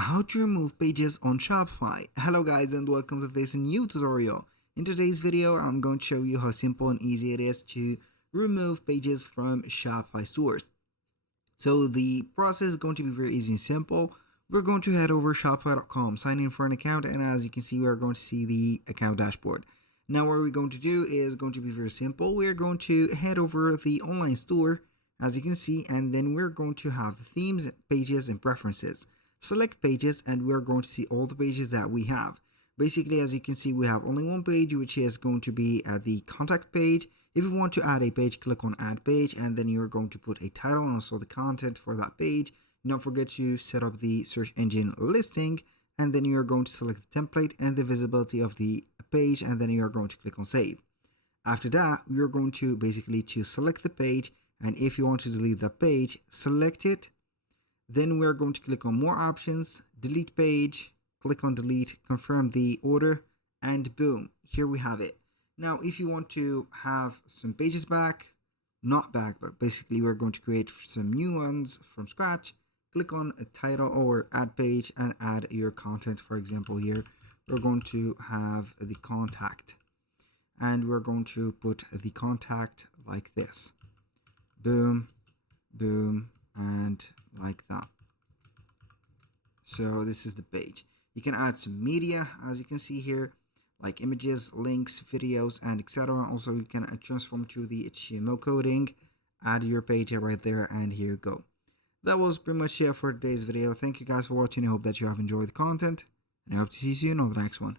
How to remove pages on Shopify. Hello guys and welcome to this new tutorial. In today's video, I'm going to show you how simple and easy it is to remove pages from Shopify stores. So the process is going to be very easy and simple. We're going to head over shopify.com, sign in for an account, and as you can see, we are going to see the account dashboard. Now what we're going to do is going to be very simple. We're going to head over the online store, as you can see, and then we're going to have themes, pages, and preferences. Select pages and we're going to see all the pages that we have. Basically, as you can see, we have only one page, which is going to be at the contact page. If you want to add a page, click on add page, and then you're going to put a title and also the content for that page. Don't forget to set up the search engine listing, and then you're going to select the template and the visibility of the page, and then you're going to click on save. After that, you're going to basically select the page, and if you want to delete the page, select it. Then we're going to click on more options, delete page, click on delete, confirm the order, and boom, here we have it. Now, if you want to have some pages back, not back, but basically we're going to create some new ones from scratch, click on a title or add page and add your content. For example, here, we're going to have the contact and we're going to put the contact like this. Boom, boom, and like that. So this is the page. You can add some media, as you can see here, like images, links, videos, and etc. Also, you can transform to the HTML coding, add your page right there, and here you go. That was pretty much it for today's video. Thank you guys for watching. I hope that you have enjoyed the content, and I hope to see you soon on the next one.